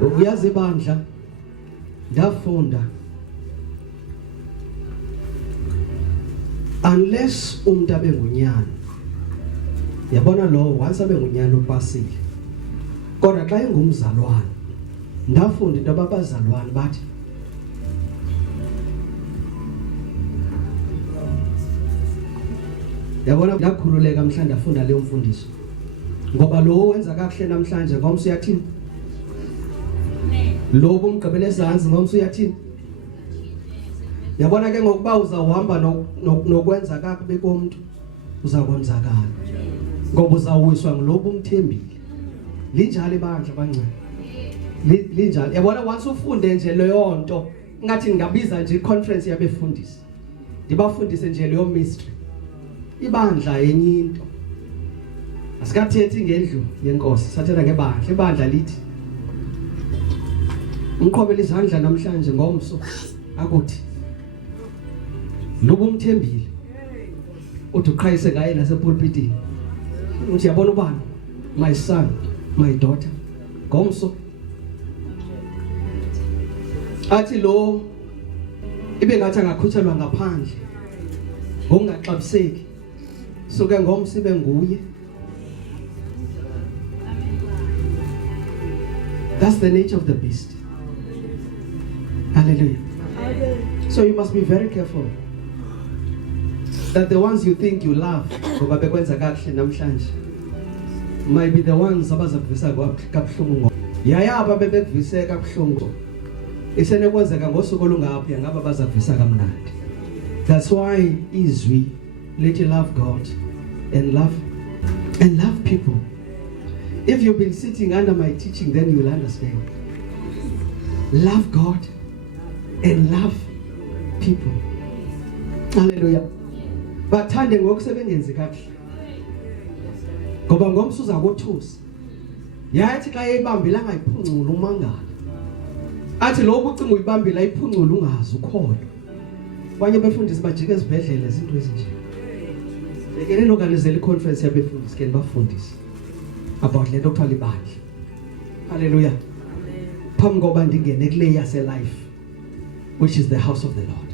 Uyazi ibandla ndafunda unless umuntu abe ngunyana. Yabona lo once abe ngunyana upasile. Kodwa xa engumzalwane ndafunda into abazalwane bathi yabona ndakhululeka mhla ndafunda leyo mfundiso. Ngoba lo wenza kakuhle namhlanje ngomso uyathini? Lo bomgqibele ezantsi ngomso uyathini? Yabona ke ngokuba uzawuhamba nokwenza kakubi komuntu uzakonzakala. Ngoba uzawuwiswa ngulobo umthembile. Linjalo ibandla bancane. Linjalo. Yabona once ufunde nje leyo nto ngathi ngabiza nje iconference yabefundisi. Ndibafundise nje leyo mystery. Ibandla yenye into. Asikathethi ngendlu yenkosi, sathetha ngebandla. Ibandla lithi umqhobela izandla namhlanje ngomso akuthi lobo umthembile uthi uqhayise ngaye nasepulpitini. Uthi yabona ubani? My son, my daughter. Ngomso athi lo ibe ngathi angakhutshelwa ngaphandle ngokungaxabiseki. Suke ngomso ibe nguye. That's the nature of the beast. Hallelujah. So you must be very careful that the ones you think you love ngoba bekwenza kakuhle namhlanje might be the ones abazakuvisa kabuhlungu. Yayaba bebekuvise kabuhlungu isenekwenzeka ngosuku olungaphi ngaba bazakuvisa kamnandi. That's why izwi let you love God and love people. If you've been sitting under my teaching, then you'll understand. Love God and love people. Hallelujah. Bathande ngokusebenza kahle. Ngoba ngomso uzakuthusa. Yathi xa eyibambile angayiphungula umangala. Athi lo bucingo uyibambile ayiphungula ungazi ukholwa. Abanye befundisi bajike ezibhedlela izinto ezinje. Ngeke noorganizele iconference yabefundisi ke bafundisi about le Dr. Libandla. Hallelujah. Phambi koba ndingene kule yase life which is the house of the Lord.